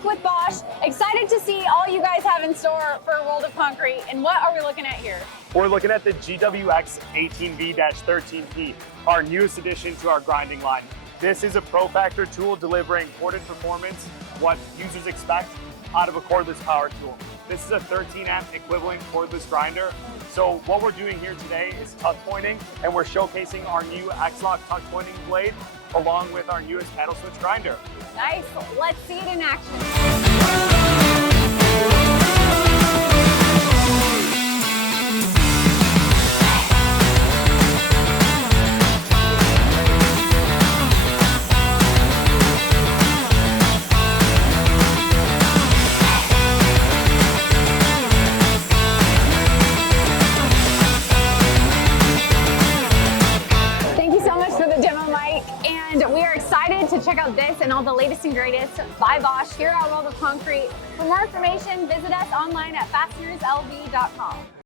Mike with Bosch. Excited to see all you guys have in store for World of Concrete. And what are we looking at here? We're looking at the GWX18V-13P, our newest addition to our grinding line. This is a Pro Factor tool delivering corded performance, what users expect out of a cordless power tool. This is a 13 amp equivalent cordless grinder. So what we're doing here today is tuck pointing, and we're showcasing our new X-Lock tuck pointing blade along with our newest paddle switch grinder. Nice, let's see it in action. And we are excited to check out this and all the latest and greatest by Bosch here at World of Concrete. For more information, visit us online at fastenerslv.com.